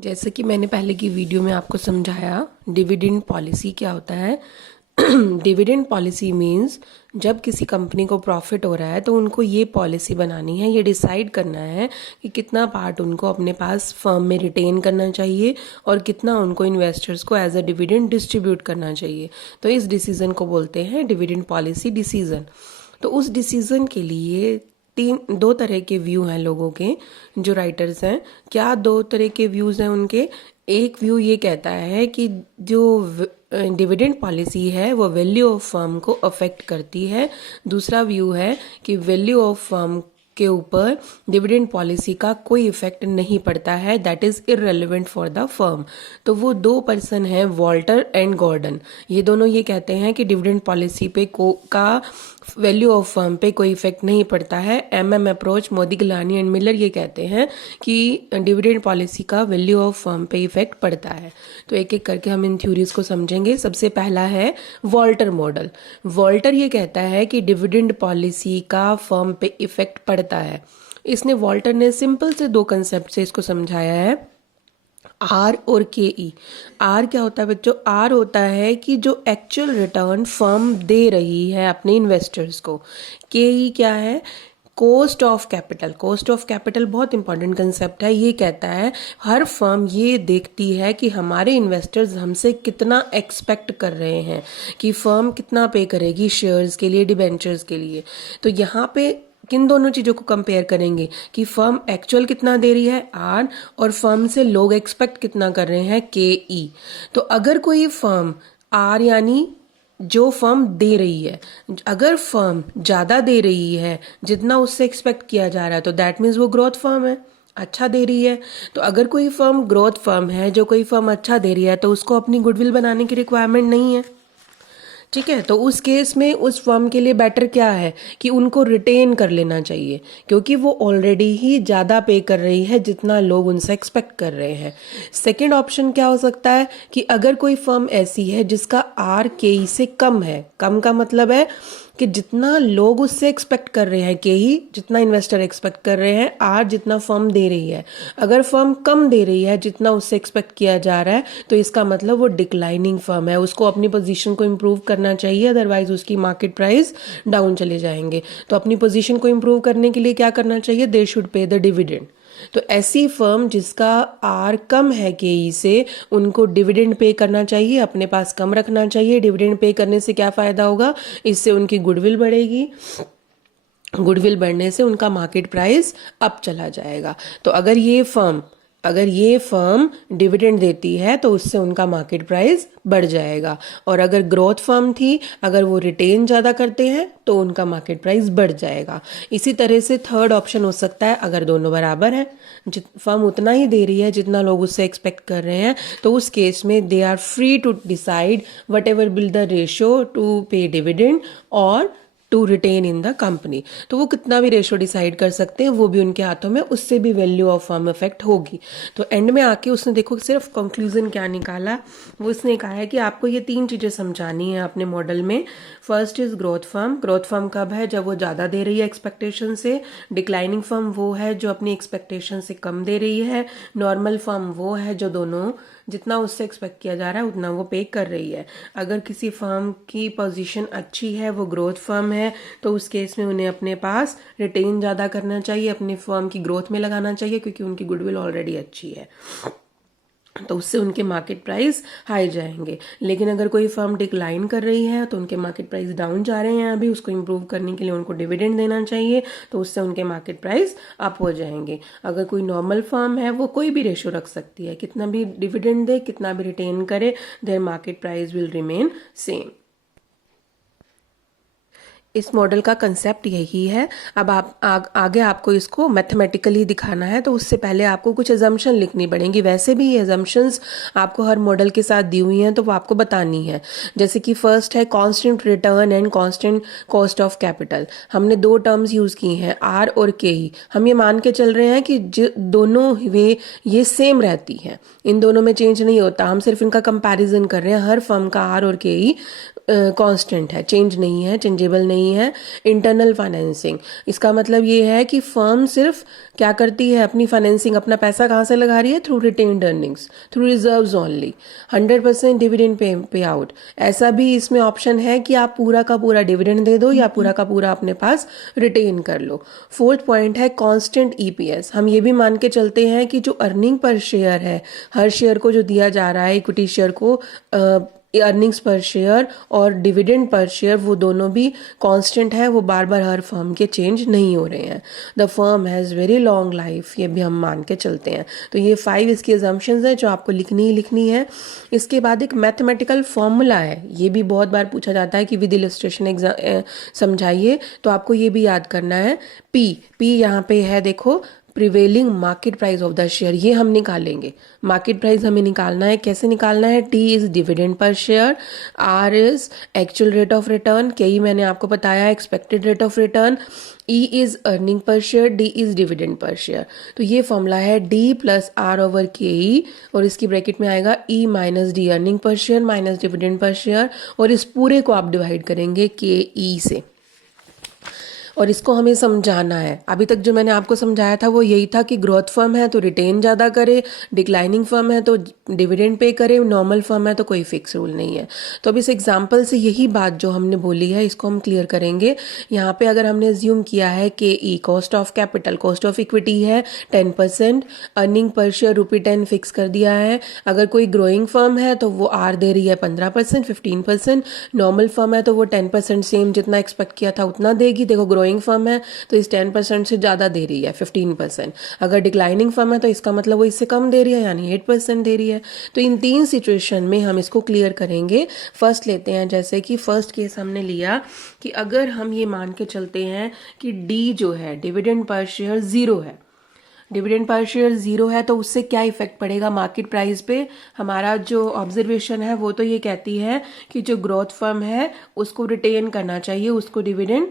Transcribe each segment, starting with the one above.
जैसे कि मैंने पहले की वीडियो में आपको समझाया, डिविडेंड पॉलिसी क्या होता है। डिविडेंड पॉलिसी मीन्स जब किसी कंपनी को प्रॉफिट हो रहा है तो उनको ये पॉलिसी बनानी है, ये डिसाइड करना है कि कितना पार्ट उनको अपने पास फर्म में रिटेन करना चाहिए और कितना उनको इन्वेस्टर्स को एज अ डिविडेंड डिस्ट्रीब्यूट करना चाहिए। तो इस डिसीजन को बोलते हैं डिविडेंड पॉलिसी डिसीजन। तो उस डिसीजन के लिए दो तरह के व्यू हैं लोगों के, जो राइटर्स हैं। क्या दो तरह के व्यूज़ हैं उनके? एक व्यू ये कहता है कि जो डिविडेंड पॉलिसी है वो वैल्यू ऑफ फर्म को अफेक्ट करती है। दूसरा व्यू है कि वैल्यू ऑफ फर्म के ऊपर डिविडेंड पॉलिसी का कोई इफेक्ट नहीं पड़ता है, that is irrelevant for the firm. तो वो दो पर्सन हैं, वॉल्टर एंड गॉर्डन। ये दोनों ये कहते हैं कि डिविडेंड पॉलिसी पे का वैल्यू ऑफ फर्म पे कोई इफेक्ट नहीं पड़ता है। Approach, Modigliani and Miller ये कहते हैं कि डिविडेंड पॉलिसी का वैल्यू ऑफ फर्म पे इफेक्ट पड़ता है। तो एक एक करके हम इन थ्योरीज को समझेंगे। सबसे पहला है वॉल्टर मॉडल। वॉल्टर ये कहता है कि डिविडेंड पॉलिसी का फर्म पे इफेक्ट पड़ता है। वॉल्टर ने सिंपल से दो कंसेप्ट से इसको समझाया है, आर और के ई। आर क्या होता है बच्चों? आर होता है कि जो एक्चुअल रिटर्न फर्म दे रही है अपने इन्वेस्टर्स को। के ई क्या है? Cost of capital. Cost of capital बहुत इंपॉर्टेंट कंसेप्ट है। ये कहता है हर फर्म ये देखती है कि हमारे इन्वेस्टर्स हमसे कितना एक्सपेक्ट कर रहे हैं, कि फर्म कितना पे करेगी शेयर्स के लिए, डिबेंचर्स के लिए। तो यहाँ पे किन दोनों चीज़ों को कंपेयर करेंगे कि फर्म एक्चुअल कितना दे रही है, आर, और फर्म से लोग एक्सपेक्ट कितना कर रहे हैं, के ई। तो अगर कोई फर्म, आर यानी जो फर्म दे रही है, अगर फर्म ज़्यादा दे रही है जितना उससे एक्सपेक्ट किया जा रहा है, तो दैट मीन्स वो ग्रोथ फर्म है, अच्छा दे रही है। तो अगर कोई फर्म ग्रोथ फर्म है, जो कोई फर्म अच्छा दे रही है, तो उसको अपनी गुडविल बनाने की रिक्वायरमेंट नहीं है। ठीक है, तो उस केस में उस फर्म के लिए बेटर क्या है कि उनको रिटेन कर लेना चाहिए, क्योंकि वो ऑलरेडी ही ज़्यादा पे कर रही है जितना लोग उनसे एक्सपेक्ट कर रहे हैं। सेकंड ऑप्शन क्या हो सकता है कि अगर कोई फर्म ऐसी है जिसका आर के ई से कम है, कम का मतलब है कि जितना लोग उससे एक्सपेक्ट कर रहे हैं, के ही जितना इन्वेस्टर एक्सपेक्ट कर रहे हैं, आर जितना फर्म दे रही है। अगर फर्म कम दे रही है जितना उससे एक्सपेक्ट किया जा रहा है, तो इसका मतलब वो डिक्लाइनिंग फर्म है, उसको अपनी पोजीशन को इम्प्रूव करना चाहिए, अदरवाइज उसकी मार्केट प्राइस डाउन चले जाएंगे। तो अपनी पोजीशन को इम्प्रूव करने के लिए क्या करना चाहिए? They should pay the dividend. तो ऐसी फर्म जिसका आर कम है के ई से, उनको डिविडेंड पे करना चाहिए, अपने पास कम रखना चाहिए। डिविडेंड पे करने से क्या फ़ायदा होगा? इससे उनकी गुडविल बढ़ेगी, गुडविल बढ़ने से उनका मार्केट प्राइस अप चला जाएगा। तो अगर ये फर्म डिविडेंड देती है तो उससे उनका मार्केट प्राइस बढ़ जाएगा। और अगर ग्रोथ फर्म थी, अगर वो रिटेन ज़्यादा करते हैं तो उनका मार्केट प्राइस बढ़ जाएगा। इसी तरह से थर्ड ऑप्शन हो सकता है, अगर दोनों बराबर हैं, फर्म उतना ही दे रही है जितना लोग उससे एक्सपेक्ट कर रहे हैं, तो उस केस में they are free to decide whatever will the ratio to pay dividend और to retain in the company. तो वो कितना भी रेशो डिसाइड कर सकते हैं, वो भी उनके हाथों में, उससे भी वैल्यू ऑफ फर्म इफेक्ट होगी। तो एंड में आके उसने देखो सिर्फ कंक्लूजन क्या निकाला, वो इसने कहा है कि आपको ये तीन चीज़ें समझानी है अपने मॉडल में। First is growth firm. Growth firm कब है? जब वो ज़्यादा दे रही है एक्सपेक्टेशन से। डिक्लाइनिंग फर्म वो है जो अपनी एक्सपेक्टेशन से कम दे रही है। नॉर्मल फर्म वो है जो दोनों, जितना उससे एक्सपेक्ट किया जा रहा है उतना वो पे कर रही है। अगर किसी फर्म की पोजीशन अच्छी है, वो ग्रोथ फर्म है, तो उस केस में उन्हें अपने पास रिटेन ज़्यादा करना चाहिए, अपनी फर्म की ग्रोथ में लगाना चाहिए, क्योंकि उनकी गुडविल ऑलरेडी अच्छी है, तो उससे उनके मार्केट प्राइस हाई जाएंगे। लेकिन अगर कोई फर्म डिक्लाइन कर रही है तो उनके मार्केट प्राइस डाउन जा रहे हैं, अभी उसको इम्प्रूव करने के लिए उनको डिविडेंड देना चाहिए, तो उससे उनके मार्केट प्राइस अप हो जाएंगे। अगर कोई नॉर्मल फर्म है, वो कोई भी रेशो रख सकती है, कितना भी डिविडेंड दे, कितना भी रिटेन करे, their market price will remain same. इस मॉडल का कंसेप्ट यही है। अब आगे आपको इसको मैथमेटिकली दिखाना है, तो उससे पहले आपको कुछ एजम्पशन लिखनी पड़ेंगी। वैसे भी ये एजम्पशंस आपको हर मॉडल के साथ दी हुई हैं, तो वो आपको बतानी है। जैसे कि फर्स्ट है constant return and constant cost of capital. हमने दो टर्म्स यूज़ की हैं, आर और के ई। हम ये मान के चल रहे हैं कि दोनों वे ये सेम रहती हैं, इन दोनों में चेंज नहीं होता। हम सिर्फ इनका कंपैरिजन कर रहे हैं, हर फर्म का आर और के ई कांस्टेंट है, चेंज नहीं है, चेंजेबल नहीं है। इंटरनल फाइनेंसिंग, इसका मतलब ये है कि फर्म सिर्फ क्या करती है, अपनी फाइनेंसिंग, अपना पैसा कहाँ से लगा रही है, through retained earnings, through reserves only. 100% dividend पे आउट। ऐसा भी इसमें ऑप्शन है कि आप पूरा का पूरा डिविडेंड दे दो या पूरा का पूरा अपने पास रिटेन कर लो। फोर्थ पॉइंट है कांस्टेंट ईपीएस। हम ये भी मान के चलते हैं कि जो अर्निंग पर शेयर है, हर शेयर को जो दिया जा रहा है, इक्विटी शेयर को अर्निंग्स पर शेयर और डिविडेंड पर शेयर, वो दोनों भी कांस्टेंट है, वो बार बार हर फर्म के चेंज नहीं हो रहे हैं। The firm has very long life, ये भी हम मान के चलते हैं। तो ये 5 इसकी अजम्पशंस हैं जो आपको लिखनी ही लिखनी है। इसके बाद एक मैथमेटिकल फॉर्मूला है, ये भी बहुत बार पूछा जाता है कि विद इलस्ट्रेशन समझाइए, तो आपको ये भी याद करना है। पी यहाँ पे है, देखो, prevailing market price of the share, ये हम निकालेंगे। मार्केट प्राइस हमें निकालना है, कैसे निकालना है? T is dividend per share, R is actual rate of return, के मैंने आपको बताया expected rate of return, E is earning per share, D is dividend per share. तो ये फॉर्मूला है डी प्लस आर ओवर के ई, और इसकी ब्रैकेट में आएगा E minus D earning per share minus dividend per share, और इस पूरे को आप डिवाइड करेंगे के ई से, और इसको हमें समझाना है। अभी तक जो मैंने आपको समझाया था वो यही था कि ग्रोथ फर्म है तो रिटेन ज़्यादा करे, डिक्लाइनिंग फर्म है तो डिविडेंड पे करे, नॉर्मल फर्म है तो कोई फिक्स रूल नहीं है। तो अब इस एग्जांपल से यही बात जो हमने बोली है इसको हम क्लियर करेंगे। यहाँ पे अगर हमने एज्यूम किया है कि E cost of capital, cost of equity है 10%, अर्निंग पर शेयर ₹10 फिक्स कर दिया है। अगर कोई ग्रोइंग फर्म है तो वो आर दे रही है 15%, 15%। नॉर्मल फर्म है तो वो 10% सेम जितना एक्सपेक्ट किया था उतना देगी। देखो ग्रोइंग फर्म है तो इस 10% से ज्यादा दे रही है 15%। अगर डिक्लाइनिंग फर्म है तो इसका मतलब वो इससे कम दे रही है, यानी 8% दे रही है। तो इन 3 सिचुएशन में हम इसको क्लियर करेंगे। फर्स्ट लेते हैं, जैसे कि फर्स्ट केस हमने लिया कि अगर हम ये मान के चलते हैं कि डी जो है डिविडेंड पर शेयर 0 है, डिविडेंड पर शेयर 0 है, तो उससे क्या इफेक्ट पड़ेगा मार्केट प्राइस पे? हमारा जो ऑब्जर्वेशन है वो तो ये कहती है कि जो ग्रोथ फर्म है उसको रिटेन करना चाहिए, उसको डिविडेंड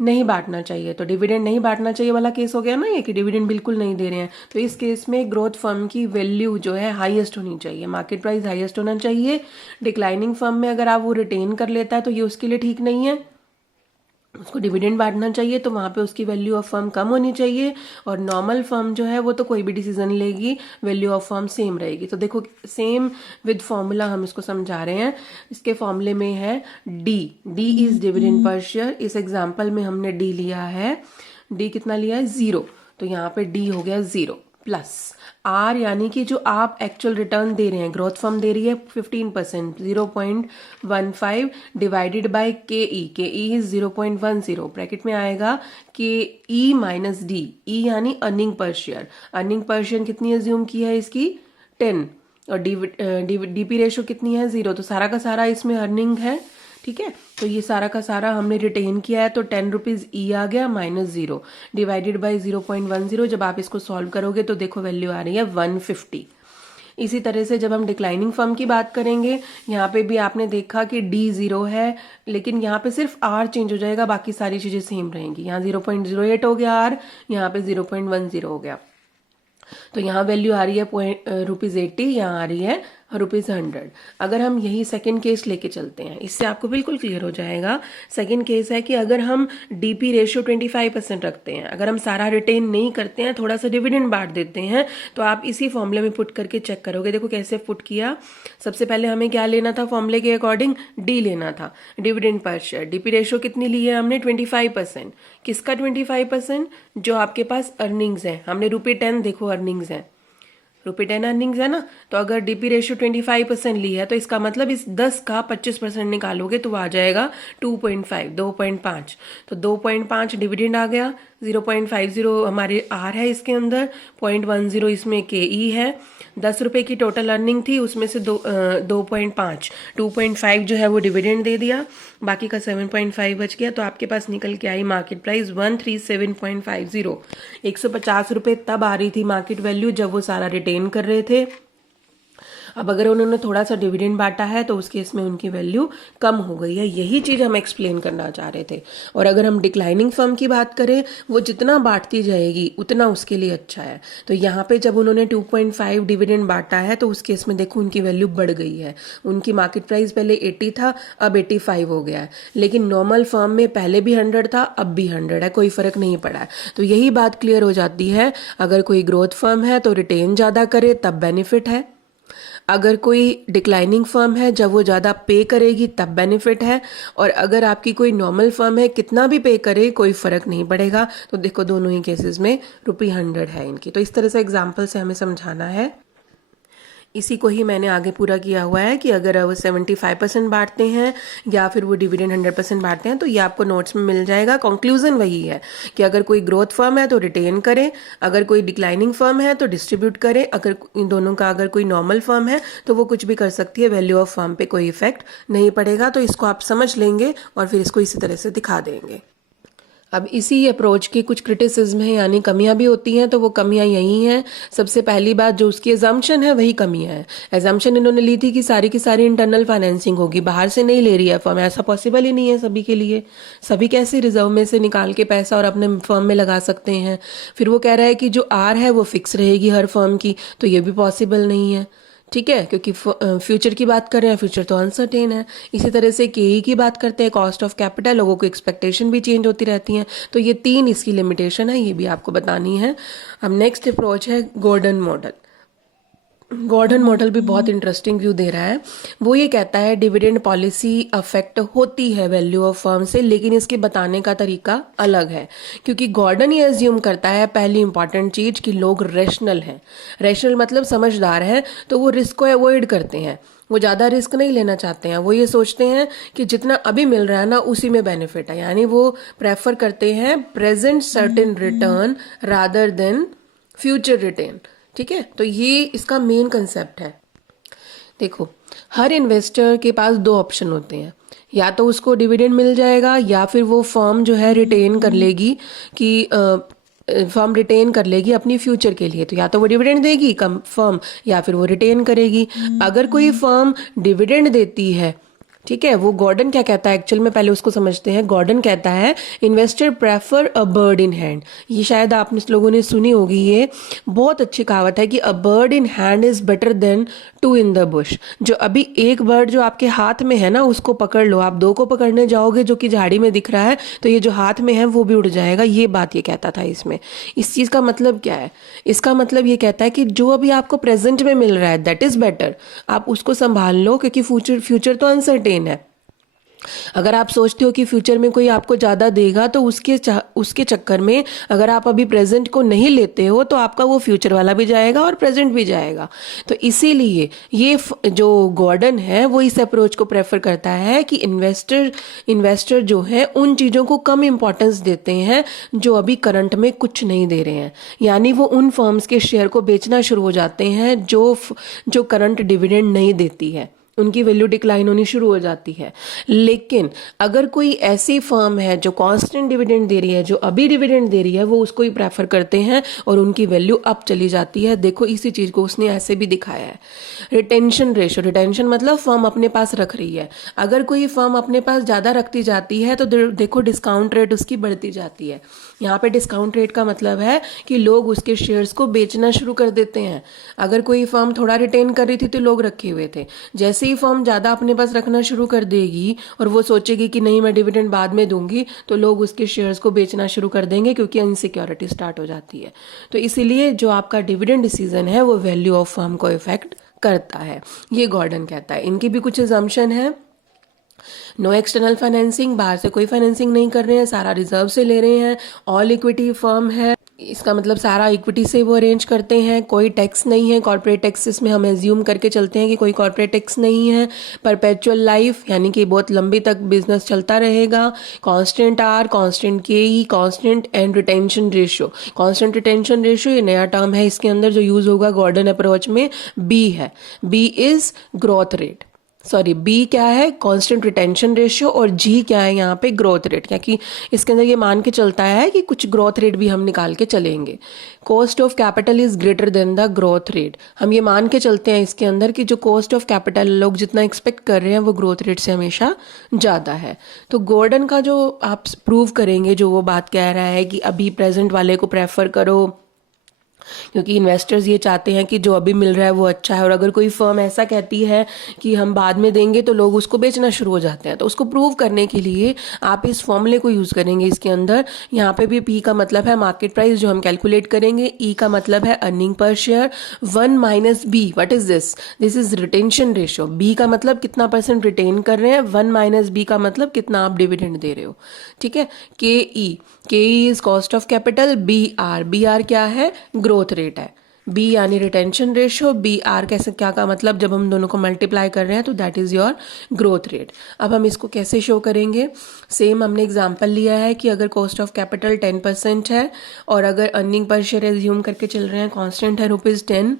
नहीं बांटना चाहिए। तो डिविडेंड नहीं बांटना चाहिए वाला केस हो गया ना ये, कि डिविडेंड बिल्कुल नहीं दे रहे हैं। तो इस केस में ग्रोथ फर्म की वैल्यू जो है हाईएस्ट होनी चाहिए, मार्केट प्राइस हाईएस्ट होना चाहिए। डिक्लाइनिंग फर्म में अगर आप वो रिटेन कर लेता है तो ये उसके लिए ठीक नहीं है, उसको डिविडेंड बांटना चाहिए, तो वहां पे उसकी वैल्यू ऑफ फर्म कम होनी चाहिए। और नॉर्मल फर्म जो है वो तो कोई भी डिसीजन लेगी, वैल्यू ऑफ फर्म सेम रहेगी। तो देखो सेम विद फॉर्मूला हम इसको समझा रहे हैं। इसके फॉर्मूले में है D is dividend per share. इस एग्जाम्पल में हमने डी लिया है, डी कितना लिया है? 0। तो यहाँ पे डी हो गया 0 प्लस आर, यानी कि जो आप एक्चुअल रिटर्न दे रहे हैं, ग्रोथ फर्म दे रही है 15%, 0.15 डिवाइडेड बाय के ई इज 0.10, ब्रैकेट में आएगा के ई माइनस डी, ई यानी earning per share. Earning per share कितनी एज्यूम की है इसकी? 10, और डीपी रेशो कितनी है? 0। तो सारा का सारा इसमें अर्निंग है, ठीक है। तो ये सारा का सारा हमने रिटेन किया है, तो 10 रुपीज ई आ गया माइनस 0 डिवाइडेड बाय 0.10। जब आप इसको सॉल्व करोगे तो देखो वैल्यू आ रही है 150। इसी तरह से जब हम डिक्लाइनिंग फर्म की बात करेंगे, यहाँ पे भी आपने देखा कि डी 0 है, लेकिन यहाँ पे सिर्फ आर चेंज हो जाएगा, बाकी सारी चीजें सेम रहेंगी। यहाँ 0.08 हो गया आर, यहाँ पे 0.10 हो गया। तो यहाँ वैल्यू आ रही है ₹80, यहाँ आ रही है ₹100। अगर हम यही सेकंड केस लेके चलते हैं, इससे आपको बिल्कुल क्लियर हो जाएगा। सेकंड केस है कि अगर हम डीपी रेशियो 25% रखते हैं, अगर हम सारा रिटेन नहीं करते हैं, थोड़ा सा डिविडेंड बांट देते हैं, तो आप इसी फॉर्मूले में पुट करके चेक करोगे। देखो कैसे पुट किया। सबसे पहले हमें क्या लेना था? फॉर्मूले के अकॉर्डिंग डी लेना था, dividend per share. DP ratio कितनी ली है हमने? 25%। किसका 25%? जो आपके पास अर्निंग्स है। हमने ₹10 देखो अर्निंग्स है, ₹10 अर्निंग्स है ना। तो अगर डीपी रेशियो 25% ली है तो इसका मतलब इस 10 का 25% निकालोगे तो आ जाएगा 2.5, 2.5। तो 2.5 डिविडेंड आ गया, 0.50 हमारे आर है इसके अंदर, 0.10 इसमें के ई है। 10 रुपए की टोटल अर्निंग थी, उसमें से 2.5, 2.5 जो है वो डिविडेंड दे दिया, बाकी का 7.5 बच गया। तो आपके पास निकल के आई मार्केट प्राइस 137.50। 150 रुपए तब आ रही थी मार्केट वैल्यू जब वो सारा रिटेन कर रहे थे, अब अगर उन्होंने थोड़ा सा डिविडेंड बांटा है तो उस केस में उनकी वैल्यू कम हो गई है, यही चीज़ हम एक्सप्लेन करना चाह रहे थे। और अगर हम डिक्लाइनिंग फर्म की बात करें, वो जितना बांटती जाएगी उतना उसके लिए अच्छा है। तो यहाँ पे जब उन्होंने 2.5 डिविडेंड बांटा है तो उस केस में देखो उनकी वैल्यू बढ़ गई है। उनकी मार्केट प्राइस पहले 80 था, अब 85 हो गया है। लेकिन नॉर्मल फर्म में पहले भी 100 था, अब भी 100 है, कोई फर्क नहीं पड़ा है। तो यही बात क्लियर हो जाती है, अगर कोई ग्रोथ फर्म है तो रिटेन ज़्यादा करे तब बेनिफिट है, अगर कोई डिक्लाइनिंग फर्म है जब वो ज़्यादा पे करेगी तब बेनिफिट है, और अगर आपकी कोई नॉर्मल फर्म है कितना भी पे करे कोई फ़र्क नहीं पड़ेगा। तो देखो दोनों ही केसेस में ₹100 है इनकी। तो इस तरह से एग्जाम्पल से हमें समझाना है। इसी को ही मैंने आगे पूरा किया हुआ है कि अगर वो 75% बांटते हैं या फिर वो डिविडेंड 100% बांटते हैं तो ये आपको नोट्स में मिल जाएगा। कंक्लूजन वही है कि अगर कोई ग्रोथ फर्म है तो रिटेन करें, अगर कोई डिक्लाइनिंग फर्म है तो डिस्ट्रीब्यूट करें, अगर इन दोनों का अगर कोई नॉर्मल फर्म है तो वो कुछ भी कर सकती है, वैल्यू ऑफ फर्म पे कोई इफेक्ट नहीं पड़ेगा। तो इसको आप समझ लेंगे और फिर इसको इसी तरह से दिखा देंगे। अब इसी अप्रोच की कुछ क्रिटिसिज्म है, यानी कमियां भी होती हैं। तो वो कमियां यही हैं। सबसे पहली बात, जो उसकी एजम्पशन है वही कमियां हैं। एजम्पशन इन्होंने ली थी कि सारी की सारी इंटरनल फाइनेंसिंग होगी, बाहर से नहीं ले रही है फर्म। ऐसा पॉसिबल ही नहीं है सभी के लिए। सभी कैसे रिजर्व में से निकाल के पैसा और अपने फर्म में लगा सकते हैं। फिर वो कह रहा है कि जो आर है वो फिक्स रहेगी हर फर्म की, तो ये भी पॉसिबल नहीं है। ठीक है, क्योंकि फ्यूचर की बात कर रहे हैं, फ्यूचर तो अनसर्टेन है। इसी तरह से केई की बात करते हैं, कॉस्ट ऑफ कैपिटल, लोगों को एक्सपेक्टेशन भी चेंज होती रहती हैं। तो ये 3 इसकी लिमिटेशन है, ये भी आपको बतानी है। अब नेक्स्ट अप्रोच है गॉर्डन मॉडल। गॉर्डन मॉडल भी बहुत इंटरेस्टिंग व्यू दे रहा है। वो ये कहता है डिविडेंड पॉलिसी अफेक्ट होती है वैल्यू ऑफ फर्म से, लेकिन इसके बताने का तरीका अलग है। क्योंकि गॉर्डन ये एज्यूम करता है, पहली इंपॉर्टेंट चीज, कि लोग रेशनल हैं। रेशनल मतलब समझदार हैं, तो वो रिस्क को अवॉइड करते हैं। वो ज़्यादा रिस्क नहीं लेना चाहते हैं। वो ये सोचते हैं कि जितना अभी मिल रहा है ना उसी में बेनिफिट है, यानी वो प्रेफर करते हैं present certain return rather than future return. ठीक है, तो ये इसका मेन कंसेप्ट है। देखो, हर इन्वेस्टर के पास 2 ऑप्शन होते हैं, या तो उसको डिविडेंड मिल जाएगा या फिर वो फर्म जो है रिटेन कर लेगी, कि फर्म रिटेन कर लेगी अपनी फ्यूचर के लिए। तो या तो वो डिविडेंड देगी कम फर्म, या फिर वो रिटेन करेगी। अगर कोई फर्म डिविडेंड देती है, ठीक है, वो गॉर्डन क्या कहता है एक्चुअल में, पहले उसको समझते हैं। गॉर्डन कहता है investor prefer a bird in hand. ये शायद आप लोगों ने सुनी होगी, ये बहुत अच्छी कहावत है कि a bird in hand is better then 2 in the Bush. जो अभी एक बर्ड जो आपके हाथ में है ना उसको पकड़ लो, आप 2 को पकड़ने जाओगे जो कि झाड़ी में दिख रहा है तो ये जो हाथ में है वो भी उड़ जाएगा। ये बात ये कहता था इसमें। इस चीज का मतलब क्या है? इसका मतलब ये कहता है कि जो अभी आपको प्रेजेंट में मिल रहा है दैट इज बेटर, आप उसको संभाल लो, क्योंकि फ्यूचर तो अनसर्टेन है। अगर आप सोचते हो कि फ्यूचर में कोई आपको ज्यादा देगा तो उसके चक्कर में अगर आप अभी प्रेजेंट को नहीं लेते हो तो आपका वो फ्यूचर वाला भी जाएगा और प्रेजेंट भी जाएगा। तो इसीलिए ये जो गॉर्डन है वो इस अप्रोच को प्रेफर करता है कि इन्वेस्टर जो है उन चीजों को कम इंपॉर्टेंस देते हैं जो अभी करंट में कुछ नहीं दे रहे हैं। यानी वो उन फर्म्स के शेयर को बेचना शुरू हो जाते हैं जो करंट डिविडेंड नहीं देती है, उनकी वैल्यू डिक्लाइन होनी शुरू हो जाती है। लेकिन अगर कोई ऐसी फर्म है जो कांस्टेंट डिविडेंड दे रही है, जो अभी डिविडेंड दे रही है, वो उसको ही प्रेफर करते हैं और उनकी वैल्यू अप चली जाती है। देखो इसी चीज को उसने ऐसे भी दिखाया है। रिटेंशन रेशो, रिटेंशन मतलब फर्म अपने पास रख रही है। अगर कोई फर्म अपने पास ज्यादा रखती जाती है तो देखो डिस्काउंट रेट उसकी बढ़ती जाती है। यहाँ पे डिस्काउंट रेट का मतलब है कि लोग उसके शेयर्स को बेचना शुरू कर देते हैं। अगर कोई फर्म थोड़ा रिटेन कर रही थी तो लोग रखे हुए थे, जैसे ही फर्म ज्यादा अपने पास रखना शुरू कर देगी और वो सोचेगी कि नहीं मैं डिविडेंड बाद में दूंगी, तो लोग उसके शेयर्स को बेचना शुरू कर देंगे, क्योंकि इनसिक्योरिटी स्टार्ट हो जाती है। तो इसीलिए जो आपका डिविडेंड डिसीजन है वो वैल्यू ऑफ फर्म को इफेक्ट करता है, ये गॉर्डन कहता है। इनकी भी कुछ अजम्पशन है। नो एक्सटर्नल फाइनेंसिंग, बाहर से कोई फाइनेंसिंग नहीं कर रहे हैं, सारा रिजर्व से ले रहे हैं। ऑल इक्विटी फर्म है, इसका मतलब सारा इक्विटी से वो अरेंज करते हैं। कोई टैक्स नहीं है, कॉर्पोरेट टैक्सेस में हम एज्यूम करके चलते हैं कि कोई कॉर्पोरेट टैक्स नहीं है। परपेचुअल लाइफ, यानी कि बहुत लंबी तक बिजनेस चलता रहेगा। Constant R, constant K E, constant and retention ratio. Constant retention ratio ये नया टर्म है, इसके अंदर जो यूज होगा गॉर्डन अप्रोच में बी है। B is growth rate. Sorry, B क्या है, कांस्टेंट रिटेंशन रेशियो, और जी क्या है यहाँ पे, ग्रोथ रेट, क्योंकि इसके अंदर ये मान के चलता है कि कुछ ग्रोथ रेट भी हम निकाल के चलेंगे। Cost of capital is greater than the growth rate, हम ये मान के चलते हैं इसके अंदर कि जो कॉस्ट ऑफ कैपिटल लोग जितना एक्सपेक्ट कर रहे हैं वो ग्रोथ रेट से हमेशा ज़्यादा है। तो गॉर्डन का जो आप प्रूव करेंगे, जो वो बात कह रहा है कि अभी प्रेजेंट वाले को प्रेफर करो, क्योंकि इन्वेस्टर्स ये चाहते हैं कि जो अभी मिल रहा है वो अच्छा है, और अगर कोई फर्म ऐसा कहती है कि हम बाद में देंगे तो लोग उसको बेचना शुरू हो जाते हैं। तो उसको प्रूव करने के लिए आप इस फॉर्मूले को यूज़ करेंगे इसके अंदर। यहाँ पे भी पी का मतलब है मार्केट प्राइस जो हम कैलकुलेट करेंगे, ई का मतलब है earning per share, 1 minus B, what is this, this is retention ratio. B का मतलब कितना परसेंट रिटेन कर रहे हैं, 1 माइनस बी का मतलब कितना आप डिविडेंड दे रहे हो, ठीक है। K E is cost of capital, B R क्या है, ग्रोथ रेट है। बी यानी रिटेंशन रेशियो, बी आर कैसे, क्या का मतलब जब हम दोनों को मल्टीप्लाई कर रहे हैं तो that is your growth rate. अब हम इसको कैसे शो करेंगे, सेम हमने एग्जांपल लिया है कि अगर कॉस्ट ऑफ कैपिटल 10% है और अगर अर्निंग पर शेयर एज्यूम करके चल रहे हैं, कांस्टेंट है ₹10,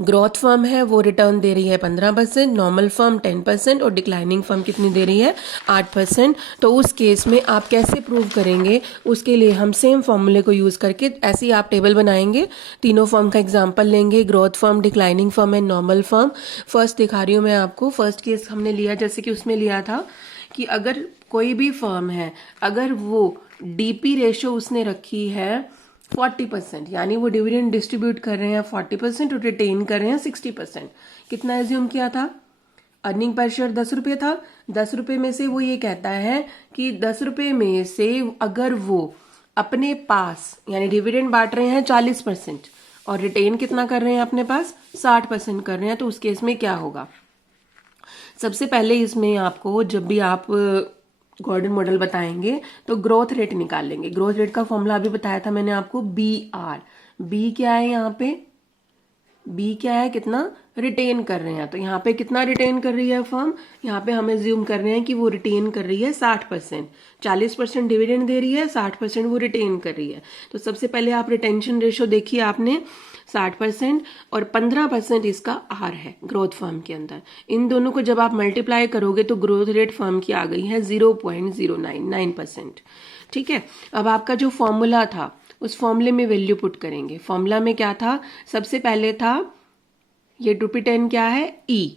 ग्रोथ फर्म है वो रिटर्न दे रही है 15%, नॉर्मल फर्म 10% और डिक्लाइनिंग फर्म कितनी दे रही है, 8%। तो उस केस में आप कैसे प्रूव करेंगे, उसके लिए हम सेम फॉर्मूले को यूज़ करके ऐसे ही आप टेबल बनाएंगे, तीनों फर्म का एग्जाम्पल लेंगे, growth firm, declining firm and normal firm. First दिखा रही हूँ मैं आपको, फर्स्ट केस हमने लिया जैसे कि उसमें लिया था कि अगर कोई भी फर्म है, अगर वो डीपी रेशो उसने रखी है 40%, यानी वो डिविडेंड डिस्ट्रीब्यूट कर रहे हैं 40% और रिटेन कर रहे हैं 60%, कितना एज्यूम किया था, अर्निंग पर शेयर 10 रुपये था, 10 रुपये में से वो ये कहता है कि 10 रुपये में से अगर वो अपने पास यानी डिविडेंड बांट रहे हैं 40% और रिटेन कितना कर रहे हैं अपने पास, 60% कर रहे हैं, तो उस केस में क्या होगा। सबसे पहले इसमें आपको जब भी आप गॉर्डन मॉडल बताएंगे तो ग्रोथ रेट निकाल लेंगे। ग्रोथ रेट का फॉर्मूला अभी बताया था मैंने आपको, बी आर। बी क्या है यहाँ पे, बी क्या है, कितना रिटेन कर रहे हैं, तो यहाँ पे कितना रिटेन कर रही है फर्म, यहाँ पे हम एज्यूम कर रहे हैं कि वो रिटेन कर रही है 60%, 40% डिविडेंड दे रही है, 60% वो रिटेन कर रही है। तो सबसे पहले आप रिटेंशन रेशो देखिए आपने 60% और 15% इसका आर है ग्रोथ फर्म के अंदर। इन दोनों को जब आप मल्टीप्लाई करोगे तो ग्रोथ रेट फर्म की आ गई है 0.099%, ठीक है। अब आपका जो फॉर्मूला था उस फॉर्मूले में वैल्यू पुट करेंगे। फॉर्मूला में क्या था, सबसे पहले था ये ₹10 क्या है, ई,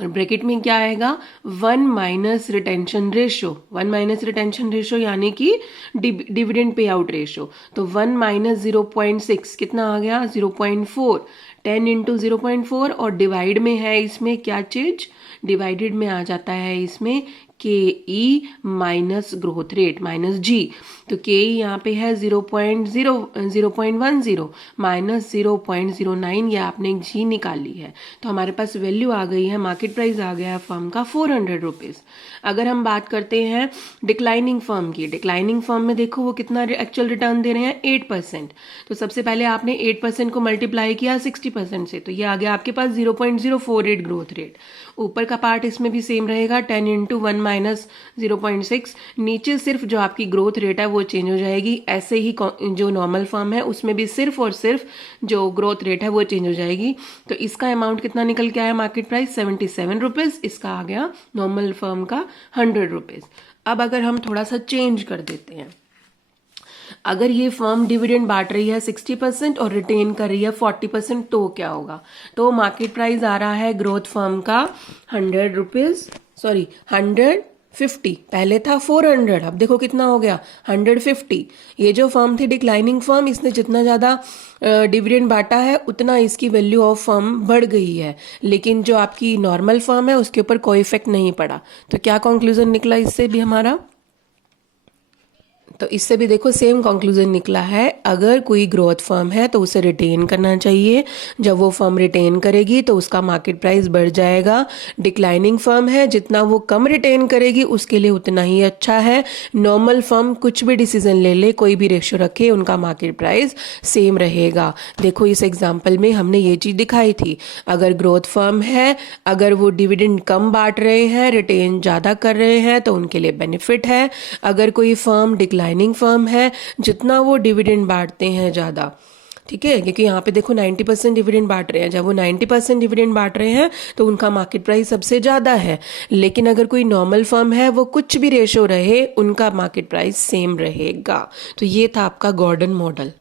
और ब्रैकेट में क्या आएगा, 1 minus retention ratio, 1 minus retention ratio यानी कि डिविडेंड पे आउट रेशियो, तो 1 माइनस 0.6 कितना आ गया, 0.4, 10 इंटू 0.4 और डिवाइड में है इसमें क्या चीज, डिवाइडेड में आ जाता है इसमें के E minus growth rate minus जी। तो के ई यहाँ पे है 0.10 माइनस 0.09, ये आपने जी निकाली है, तो हमारे पास वैल्यू आ गई है, मार्केट प्राइस आ गया है फर्म का 400 रुपीज़। अगर हम बात करते हैं डिक्लाइनिंग फर्म की, डिक्लाइनिंग फर्म में देखो वो कितना एक्चुअल रिटर्न दे रहे हैं, 8%। तो सबसे पहले आपने 8% को मल्टीप्लाई किया 60% से, तो ये आ गया आपके पास 0.048 ग्रोथ रेट। ऊपर का पार्ट इसमें भी सेम रहेगा, 10 इंटू 1 माइनस 0.6, नीचे सिर्फ जो आपकी ग्रोथ रेट है वो चेंज हो जाएगी। ऐसे ही जो नॉर्मल फर्म है उसमें भी सिर्फ और सिर्फ जो ग्रोथ रेट है वो चेंज हो जाएगी। तो इसका अमाउंट कितना निकल के आया, मार्केट प्राइस 77 रुपीज़, इसका आ गया नॉर्मल फर्म का 100 रुपीज़। अब अगर हम थोड़ा सा चेंज कर देते हैं, अगर ये फर्म डिविडेंड बांट रही है 60% और रिटेन कर रही है 40%, तो क्या होगा, तो मार्केट प्राइस आ रहा है ग्रोथ फर्म का 100 रुपीज़, सॉरी 150, पहले था 400, अब देखो कितना हो गया 150। ये जो फर्म थी डिक्लाइनिंग फर्म, इसने जितना ज़्यादा डिविडेंड बांटा है उतना इसकी वैल्यू ऑफ फर्म बढ़ गई है, लेकिन जो आपकी नॉर्मल फर्म है उसके ऊपर कोई इफेक्ट नहीं पड़ा। तो क्या कंक्लूजन निकला इससे भी हमारा, तो इससे भी देखो सेम कंक्लूजन निकला है, अगर कोई ग्रोथ फर्म है तो उसे रिटेन करना चाहिए, जब वो फर्म रिटेन करेगी तो उसका मार्केट प्राइस बढ़ जाएगा। डिक्लाइनिंग फर्म है, जितना वो कम रिटेन करेगी उसके लिए उतना ही अच्छा है। नॉर्मल फर्म कुछ भी डिसीजन ले ले, कोई भी रेशियो रखे, उनका मार्केट प्राइस सेम रहेगा। देखो इस एग्जाम्पल में हमने ये चीज दिखाई थी, अगर ग्रोथ फर्म है, अगर वो डिविडेंड कम बांट रहे हैं, रिटेन ज़्यादा कर रहे हैं तो उनके लिए बेनिफिट है। अगर कोई फर्म डिक्लाइनिंग फर्म है, जितना वो डिविडेंड बांटते हैं ज़्यादा, ठीक है, क्योंकि यहाँ पे देखो 90% डिविडेंड बांट रहे हैं। जब वो 90% डिविडेंड बांट रहे हैं तो उनका मार्केट प्राइस सबसे ज़्यादा है। लेकिन अगर कोई नॉर्मल फर्म है, वो कुछ भी रेशो रहे, उनका मार्केट प्राइस सेम रहेगा। तो ये था आपका गॉर्डन मॉडल।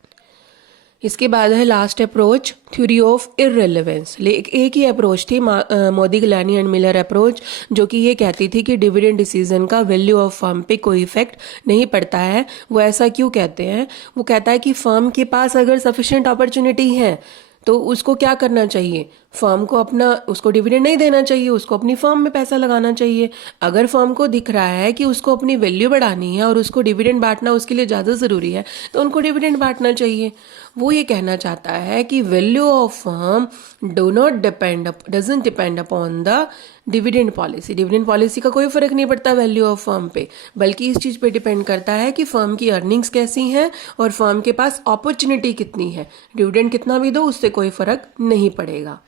इसके बाद है last approach, theory of irrelevance. एक ही अप्रोच थी, Modigliani and Miller approach, जो कि ये कहती थी कि डिविडेंड डिसीजन का वैल्यू ऑफ फर्म पे कोई इफेक्ट नहीं पड़ता है। वो ऐसा क्यों कहते हैं? वो कहता है कि फर्म के पास अगर सफिशिएंट अपॉर्चुनिटी है तो उसको क्या करना चाहिए, फर्म को अपना, उसको डिविडेंड नहीं देना चाहिए, उसको अपनी फर्म में पैसा लगाना चाहिए। अगर फर्म को दिख रहा है कि उसको अपनी वैल्यू बढ़ानी है और उसको डिविडेंड बांटना उसके लिए ज़्यादा ज़रूरी है, तो उनको डिविडेंड बांटना चाहिए। वो ये कहना चाहता है कि value of firm doesn't depend upon the dividend policy. Dividend policy का कोई फर्क नहीं पड़ता वैल्यू ऑफ फर्म पे, बल्कि इस चीज़ पे डिपेंड करता है कि फर्म की अर्निंग्स कैसी हैं और फर्म के पास अपॉर्चुनिटी कितनी है। डिविडेंड कितना भी दो, उससे कोई फर्क नहीं पड़ेगा।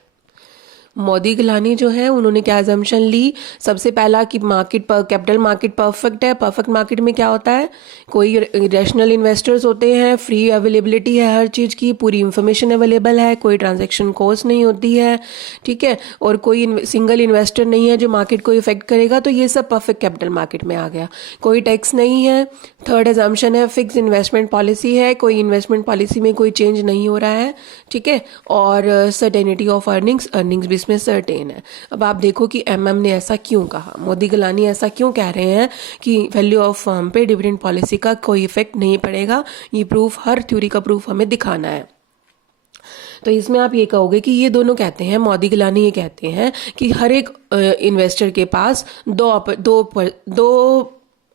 मोदी गिलानी जो है, उन्होंने क्या एजम्पशन ली? सबसे पहला कि मार्केट पर कैपिटल मार्केट परफेक्ट है। परफेक्ट मार्केट में क्या होता है? कोई रैशनल इन्वेस्टर्स होते हैं, फ्री अवेलेबिलिटी है हर चीज़ की, पूरी इन्फॉर्मेशन अवेलेबल है, कोई ट्रांजैक्शन कॉस्ट नहीं होती है, ठीक है, और कोई सिंगल इन्वेस्टर नहीं है जो मार्केट को इफेक्ट करेगा। तो ये सब परफेक्ट कैपिटल मार्केट में आ गया। कोई टैक्स नहीं है। थर्ड एजम्पशन है फिक्स इन्वेस्टमेंट पॉलिसी है, कोई इन्वेस्टमेंट पॉलिसी में कोई चेंज नहीं हो रहा है, ठीक है, और सर्टेनिटी ऑफ अर्निंग्स भी इसमें सर्टेन है। अब आप देखो कि एमएम ने ऐसा क्यों कहा, मोदी गिलानी ऐसा क्यों कह रहे हैं कि वैल्यू ऑफ फर्म पे डिविडेंड पॉलिसी का कोई इफेक्ट नहीं पड़ेगा। ये प्रूफ, हर थ्योरी का प्रूफ हमें दिखाना है। तो इसमें आप ये कहोगे कि ये दोनों कहते हैं, मोदी गिलानी ये कहते हैं कि हर एक इन्वेस्टर के पास दो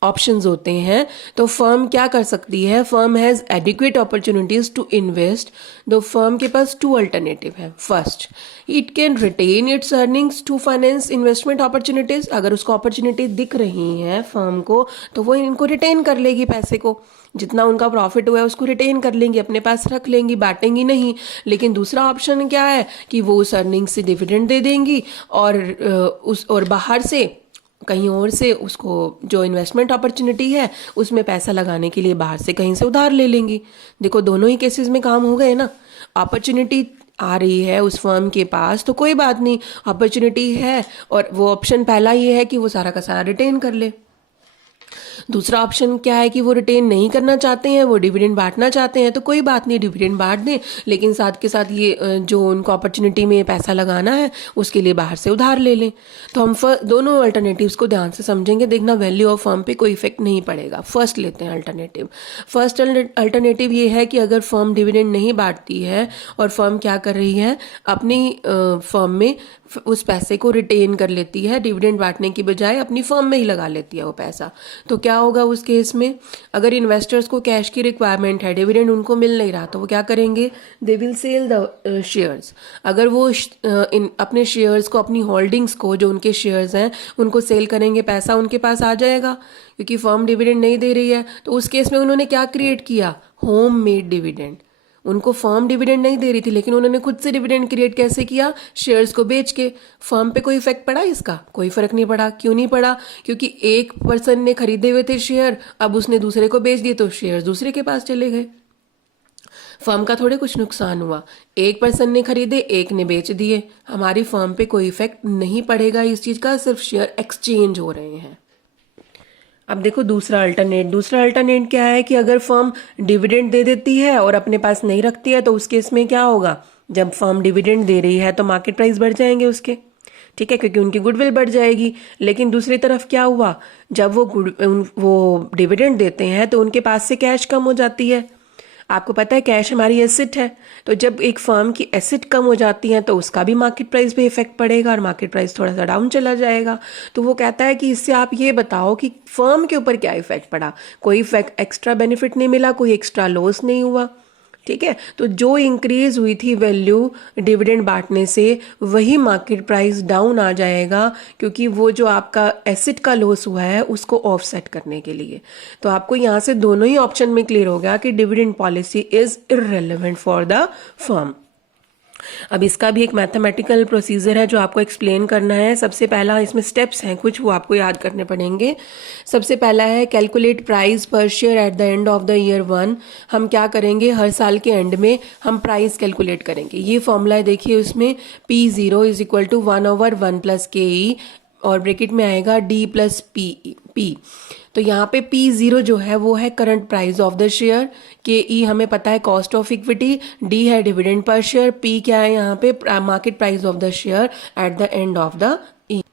ऑप्शंस होते हैं। तो फर्म क्या कर सकती है? Firm has adequate opportunities to invest. तो फर्म के पास टू अल्टरनेटिव है। First, it can retain its earnings to finance investment opportunities. अगर उसको अपॉर्चुनिटी दिख रही है फर्म को, तो वो इनको रिटेन कर लेगी, पैसे को जितना उनका प्रॉफिट हुआ है उसको रिटेन कर लेंगी, अपने पास रख लेंगी, बांटेंगी नहीं। लेकिन दूसरा ऑप्शन क्या है कि वो उस अर्निंग से डिविडेंड दे देंगी और बाहर से कहीं और से उसको जो इन्वेस्टमेंट अपॉर्चुनिटी है उसमें पैसा लगाने के लिए बाहर से कहीं से उधार ले लेंगी। देखो दोनों ही केसेस में काम हो गए ना। अपॉर्चुनिटी आ रही है उस फर्म के पास तो कोई बात नहीं, अपॉर्चुनिटी है, और वो ऑप्शन पहला ये है कि वो सारा का सारा रिटेन कर ले। दूसरा ऑप्शन क्या है कि वो रिटेन नहीं करना चाहते हैं, वो डिविडेंड बांटना चाहते हैं, तो कोई बात नहीं, डिविडेंड बांट दें, लेकिन साथ के साथ ये जो उनको अपॉर्चुनिटी में पैसा लगाना है उसके लिए बाहर से उधार ले लें। तो हम दोनों अल्टरनेटिव्स को ध्यान से समझेंगे, देखना वैल्यू ऑफ फर्म पे कोई इफेक्ट नहीं पड़ेगा। फर्स्ट लेते हैं अल्टरनेटिव। फर्स्ट अल्टरनेटिव ये है कि अगर फर्म डिविडेंड नहीं बांटती है और फर्म क्या कर रही है, अपनी फर्म में उस पैसे को रिटेन कर लेती है, डिविडेंड बांटने की बजाय अपनी फर्म में ही लगा लेती है वो पैसा, तो क्या होगा उस केस में? अगर इन्वेस्टर्स को कैश की रिक्वायरमेंट है, डिविडेंड उनको मिल नहीं रहा, तो वो क्या करेंगे? They will sell the shares. अगर वो अपने शेयर्स को, अपनी होल्डिंग्स को, जो उनके शेयर्स हैं उनको सेल करेंगे, पैसा उनके पास आ जाएगा, क्योंकि फर्म डिविडेंड नहीं दे रही है। तो उस केस में उन्होंने क्या क्रिएट किया? Home made dividend. उनको फर्म डिविडेंड नहीं दे रही थी, लेकिन उन्होंने खुद से डिविडेंड क्रिएट कैसे किया? शेयर्स को बेच के। फर्म पे कोई इफेक्ट पड़ा इसका? कोई फर्क नहीं पड़ा। क्यों नहीं पड़ा? क्योंकि एक पर्सन ने खरीदे हुए थे शेयर, अब उसने दूसरे को बेच दिए तो शेयर दूसरे के पास चले गए। फर्म का थोड़े कुछ नुकसान हुआ, एक पर्सन ने खरीदे, एक ने बेच दिए, हमारी फर्म पे कोई इफेक्ट नहीं पड़ेगा इस चीज का, सिर्फ शेयर एक्सचेंज हो रहे हैं। अब देखो दूसरा अल्टरनेट क्या है कि अगर फर्म डिविडेंड दे देती है और अपने पास नहीं रखती है, तो उस केस में क्या होगा? जब फर्म डिविडेंड दे रही है तो मार्केट प्राइस बढ़ जाएंगे उसके, ठीक है, क्योंकि उनकी गुडविल बढ़ जाएगी। लेकिन दूसरी तरफ क्या हुआ? जब वो डिविडेंड देते हैं तो उनके पास से कैश कम हो जाती है। आपको पता है कैश हमारी एसेट है, तो जब एक फर्म की एसेट कम हो जाती है तो उसका भी मार्केट प्राइस पे इफेक्ट पड़ेगा और मार्केट प्राइस थोड़ा सा डाउन चला जाएगा। तो वो कहता है कि इससे आप ये बताओ कि फर्म के ऊपर क्या इफेक्ट पड़ा? कोई इफेक्ट, एक्स्ट्रा बेनिफिट नहीं मिला, कोई एक्स्ट्रा लॉस नहीं हुआ, ठीक है। तो जो इंक्रीज हुई थी वैल्यू डिविडेंड बांटने से, वही मार्केट प्राइस डाउन आ जाएगा, क्योंकि वो जो आपका एसेट का लॉस हुआ है उसको ऑफसेट करने के लिए। तो आपको यहाँ से दोनों ही ऑप्शन में क्लियर हो गया कि dividend policy is irrelevant for the firm. अब इसका भी एक मैथमेटिकल प्रोसीजर है जो आपको एक्सप्लेन करना है। सबसे पहला इसमें स्टेप्स हैं कुछ, वो आपको याद करने पड़ेंगे। सबसे पहला है कैलकुलेट प्राइस पर share at the end of the year 1। हम क्या करेंगे, हर साल के एंड में हम प्राइस कैलकुलेट करेंगे। ये फॉर्मूला है, देखिए उसमें P0 is equal to 1/1 plus KE और ब्रैकेट में आएगा D प्लस P। तो यहाँ पे P0 जो है वो है current price of the share, KE हमें पता है कॉस्ट ऑफ इक्विटी, D है डिविडेंड पर शेयर, P क्या है यहाँ पे market price of the share at the end of the year.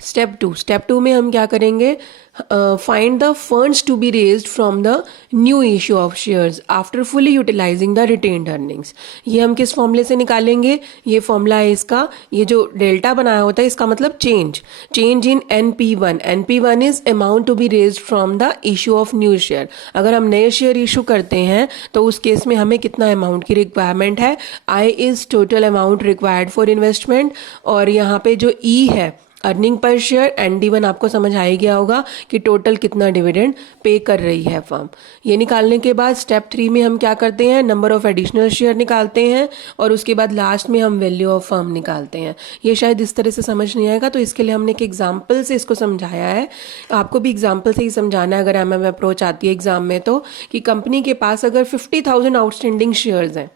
Step two में हम क्या करेंगे, find the funds to be raised from the new issue of shares after fully utilising the retained earnings. ये हम किस फॉर्मूले से निकालेंगे, ये फॉर्मूला है इसका, ये जो डेल्टा बनाया होता है इसका मतलब change in NP1। NP1 is amount to be raised from the issue of new share. अगर हम नए शेयर इशू करते हैं तो उस केस में हमें कितना अमाउंट की रिक्वायरमेंट है, I is total amount required for investment, और यहाँ पे जो E है अर्निंग पर शेयर, ND1 आपको समझ आ ही गया होगा कि टोटल कितना डिविडेंड पे कर रही है फर्म। ये निकालने के बाद स्टेप 3 में हम क्या करते हैं, नंबर ऑफ एडिशनल शेयर निकालते हैं और उसके बाद लास्ट में हम वैल्यू ऑफ फर्म निकालते हैं। ये शायद इस तरह से समझ नहीं आएगा, तो इसके लिए हमने एक एग्जाम्पल से इसको समझाया है। आपको भी एग्जाम्पल से ही समझाना है अगर MM अप्रोच आती है एग्जाम में तो, कि कंपनी के पास अगर 50,000 आउटस्टैंडिंग शेयर्स हैं,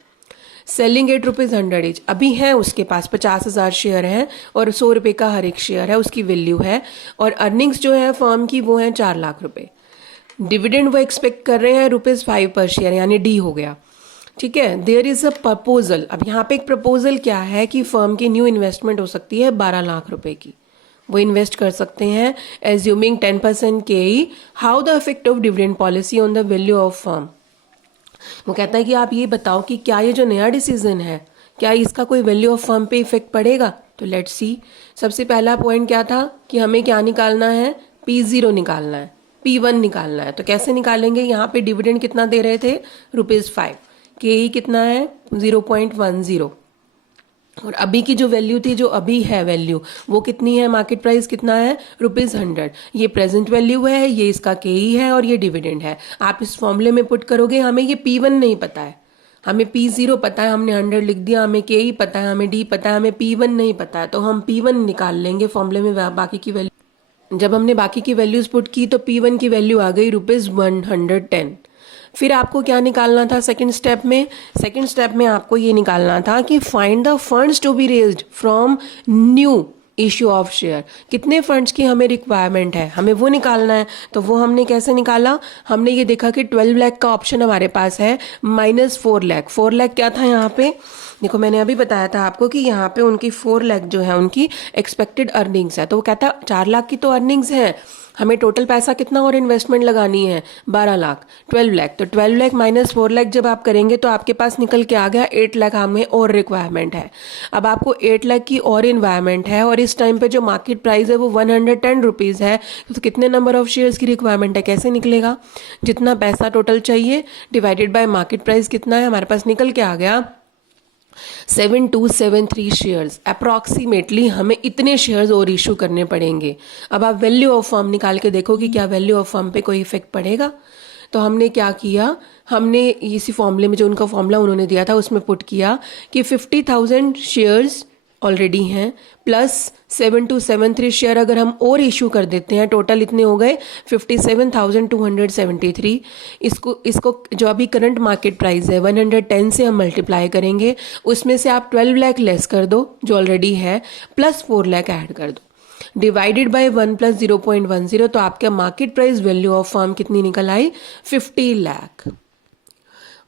सेलिंग ₹8 ईच, अभी हैं उसके पास 50,000 शेयर हैं और 100 रुपये का हर एक शेयर है, उसकी वैल्यू है, और अर्निंग्स जो है फर्म की वो है 4 लाख रुपए। डिविडेंड वो एक्सपेक्ट कर रहे हैं ₹5 पर शेयर, यानी D हो गया। ठीक है, देयर इज अ प्रपोजल। अब यहाँ पे एक प्रपोजल क्या है कि फर्म की न्यू इन्वेस्टमेंट हो सकती है 12 लाख रुपए की, वो इन्वेस्ट कर सकते हैं assuming 10% KE। How the effect of dividend policy on the value of firm. वो कहता है कि आप ये बताओ कि क्या ये जो नया डिसीजन है, क्या इसका कोई वैल्यू ऑफ फर्म पे इफेक्ट पड़ेगा। तो लेट्स सी। सबसे पहला पॉइंट क्या था कि हमें क्या निकालना है, P0 निकालना है, P1 निकालना है। तो कैसे निकालेंगे, यहाँ पे डिविडेंड कितना दे रहे थे, ₹5, KE कितना है 0.10, और अभी की जो वैल्यू थी, जो अभी है वैल्यू, वो कितनी है, मार्केट प्राइस कितना है ₹100। ये प्रेजेंट वैल्यू है, ये इसका KE है और ये डिविडेंड है। आप इस फॉर्मूले में पुट करोगे, हमें ये P1 नहीं पता है, हमें P0 पता है, हमने 100 लिख दिया, हमें KE पता है, हमें D पता है, हमें P1 नहीं पता है, तो हम P1 निकाल लेंगे फॉर्मूले में बाकी की वैल्यू। जब हमने बाकी की वैल्यूज पुट की तो P1 की वैल्यू आ गई ₹110। फिर आपको क्या निकालना था सेकंड स्टेप में आपको ये निकालना था कि find the funds to be raised from new issue of share. कितने फंड्स की हमें रिक्वायरमेंट है, हमें वो निकालना है। तो वो हमने कैसे निकाला, हमने ये देखा कि 12 लाख का ऑप्शन हमारे पास है माइनस 4 लाख। 4 लाख क्या था यहाँ पे, देखो मैंने अभी बताया था आपको कि यहाँ पे उनकी 4 लाख जो है उनकी एक्सपेक्टेड अर्निंग्स है। तो वो कहता 4 लाख की तो अर्निंग्स है, हमें टोटल पैसा कितना और इन्वेस्टमेंट लगानी है 12 लाख, 12 लाख। तो 12 लाख माइनस 4 लाख जब आप करेंगे तो आपके पास निकल के आ गया 8 लाख हमें और रिक्वायरमेंट है। अब आपको 8 लाख की और इन्वायरमेंट है और इस टाइम पे जो मार्केट प्राइस है वो 110 रुपीज़ है। तो कितने नंबर ऑफ शेयर्स की रिक्वायरमेंट है, कैसे निकलेगा, जितना पैसा टोटल चाहिए डिवाइडेड बाय मार्केट प्राइस कितना है, हमारे पास निकल के आ गया 7273 शेयर्स। अप्रॉक्सीमेटली हमें इतने शेयर्स और इशू करने पड़ेंगे। अब आप वैल्यू ऑफ फर्म निकाल के देखो कि क्या वैल्यू ऑफ फर्म पे कोई इफेक्ट पड़ेगा। तो हमने क्या किया, हमने इसी फॉर्मूले में जो उनका फॉर्मूला उन्होंने दिया था उसमें पुट किया कि 50,000 शेयर्स ऑलरेडी हैं प्लस 7273 शेयर अगर हम और इशू कर देते हैं, टोटल इतने हो गए 57,273। इसको जो अभी करंट मार्केट प्राइस है 110 से हम मल्टीप्लाई करेंगे, उसमें से आप 12 लाख लेस कर दो जो ऑलरेडी है, प्लस 4 लाख ऐड कर दो, डिवाइडेड बाय 1 प्लस 0.10। तो आपका market price value of firm कितनी निकल आई, 50 लाख।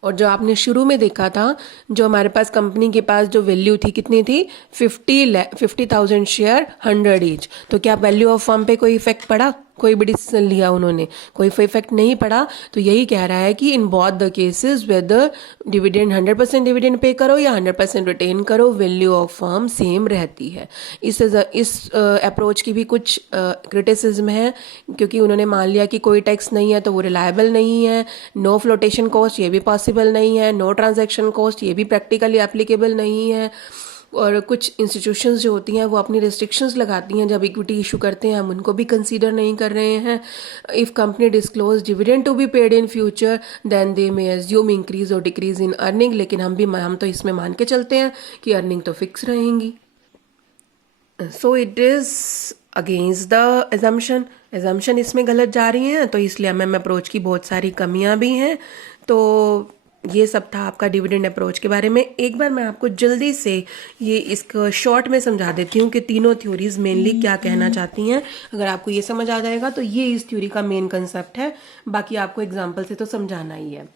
और जो आपने शुरू में देखा था, जो हमारे पास कंपनी के पास जो वैल्यू थी कितनी थी, 50,000 शेयर 100 ईच। तो क्या वैल्यू ऑफ फर्म पे कोई इफेक्ट पड़ा, कोई भी डिसीजन लिया उन्होंने, कोई इफेक्ट नहीं पड़ा। तो यही कह रहा है कि in both the cases whether dividend 100% dividend pay करो या 100% रिटेन करो, वैल्यू ऑफ फर्म सेम रहती है। इस अप्रोच की भी कुछ क्रिटिसिज्म है, क्योंकि उन्होंने मान लिया कि कोई टैक्स नहीं है तो वो रिलायबल नहीं है, नो फ्लोटेशन कॉस्ट ये भी पॉसिबल नहीं है, नो ट्रांजैक्शन कॉस्ट ये भी प्रैक्टिकली एप्लीकेबल नहीं है। और कुछ इंस्टीट्यूशंस जो होती हैं वो अपनी रिस्ट्रिक्शंस लगाती हैं जब इक्विटी इशू करते हैं, हम उनको भी कंसीडर नहीं कर रहे हैं. If company disclose dividend to be paid in future then they may assume increase और डिक्रीज इन अर्निंग. लेकिन हम तो इसमें मान के चलते हैं कि अर्निंग तो फिक्स रहेंगी. So it is against the assumption इसमें गलत जा रही हैं, तो इसलिए एमएम अप्रोच की बहुत सारी कमियां भी हैं. तो ये सब था आपका डिविडेंड अप्रोच के बारे में. एक बार मैं आपको जल्दी से ये इसको शॉर्ट में समझा देती हूँ कि तीनों थ्योरीज मेनली क्या कहना चाहती हैं. अगर आपको ये समझ आ जाएगा तो ये इस थ्योरी का मेन कंसेप्ट है, बाकी आपको एग्जाम्पल से तो समझाना ही है.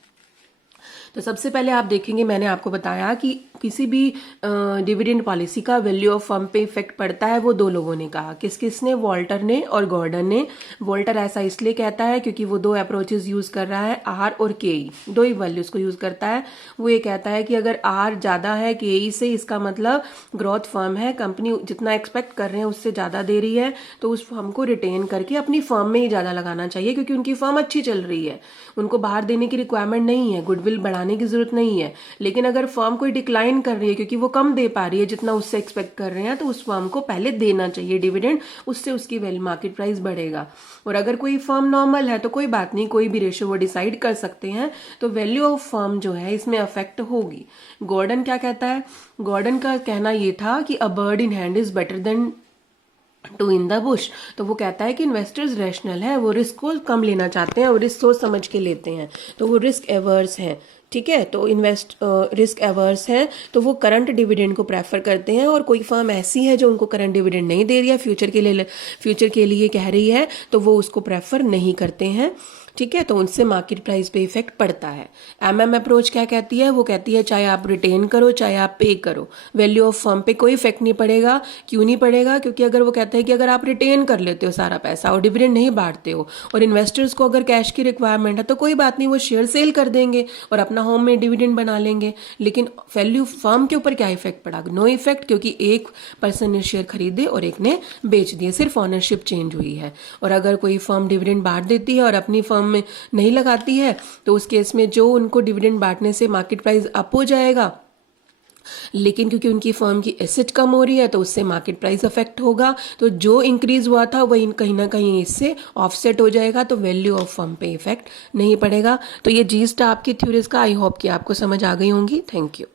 तो सबसे पहले आप देखेंगे, मैंने आपको बताया कि किसी भी डिविडेंड पॉलिसी का वैल्यू ऑफ फर्म पे इफेक्ट पड़ता है. वो दो लोगों ने कहा, किसने, वॉल्टर ने और गॉर्डन ने. वॉल्टर ऐसा इसलिए कहता है क्योंकि वो दो अप्रोचेस यूज कर रहा है, आर और के ई, दो ही वैल्यूज को यूज करता है. वो ये कहता है कि अगर आर ज्यादा है के ई से, इसका मतलब ग्रोथ फर्म है, कंपनी जितना एक्सपेक्ट कर रहे हैं उससे ज्यादा दे रही है, तो उस फर्म को रिटेन करके अपनी फर्म में ही ज्यादा लगाना चाहिए क्योंकि उनकी फर्म अच्छी चल रही है, उनको बाहर देने की रिक्वायरमेंट नहीं है, गुडविल बढ़ाने की जरूरत नहीं है. लेकिन अगर फर्म कोई डिक्लाइन कर रही है क्योंकि वो कम दे पा रही है जितना उससे एक्सपेक्ट कर रहे हैं, तो उस फर्म को पहले देना चाहिए डिविडेंड, उससे उसकी वैल्यू मार्केट प्राइस बढ़ेगा. और अगर कोई फर्म नॉर्मल है तो कोई बात नहीं, कोई भी रेशियो वो डिसाइड कर सकते हैं, तो वैल्यू ऑफ फर्म जो है इसमें अफेक्ट होगी. गॉर्डन क्या कहता है, गॉर्डन का कहना ये था कि a bird in hand is better than two in the bush. तो वो कहता है कि इन्वेस्टर्स रैशनल है, वो रिस्क को कम लेना चाहते हैं और रिस्क सोच समझ के लेते हैं, तो वो रिस्क एवर्स हैं. ठीक है, तो रिस्क एवर्स हैं, तो वो करंट डिविडेंड को प्रेफर करते हैं. और कोई फर्म ऐसी है जो उनको करंट डिविडेंड नहीं दे रही है, फ्यूचर के लिए कह रही है, तो वो उसको प्रेफर नहीं करते हैं. ठीक है, तो उनसे मार्केट प्राइस पे इफेक्ट पड़ता है. एमएम अप्रोच क्या कहती है, वो कहती है चाहे आप रिटेन करो चाहे आप पे करो, वैल्यू ऑफ फर्म पे कोई इफेक्ट नहीं पड़ेगा. क्यों नहीं पड़ेगा, क्योंकि अगर वो कहते हैं कि अगर आप रिटेन कर लेते हो सारा पैसा और डिविडेंड नहीं बांटते हो और इन्वेस्टर्स को अगर कैश की रिक्वायरमेंट है तो कोई बात नहीं, वो शेयर सेल कर देंगे और अपना होम में डिविडेंड बना लेंगे. लेकिन वैल्यू फर्म के ऊपर क्या इफेक्ट पड़ा, नो इफेक्ट, क्योंकि एक पर्सन ने शेयर खरीदे और एक ने बेच दिए, सिर्फ ऑनरशिप चेंज हुई है. और अगर कोई फर्म डिविडेंड बांट देती है और अपनी फर्म में नहीं लगाती है, तो उस केस में जो उनको डिविडेंड बांटने से मार्केट प्राइस अप हो जाएगा, लेकिन क्योंकि उनकी फर्म की एसेट कम हो रही है तो उससे मार्केट प्राइस अफेक्ट होगा. तो जो इंक्रीज हुआ था वही कहीं ना कहीं इससे ऑफसेट हो जाएगा, तो वैल्यू ऑफ फर्म पे इफेक्ट नहीं पड़ेगा. तो ये जीस्ट आपकी थ्योरीज का, आई होप कि आपको समझ आ गई होंगी. Thank you.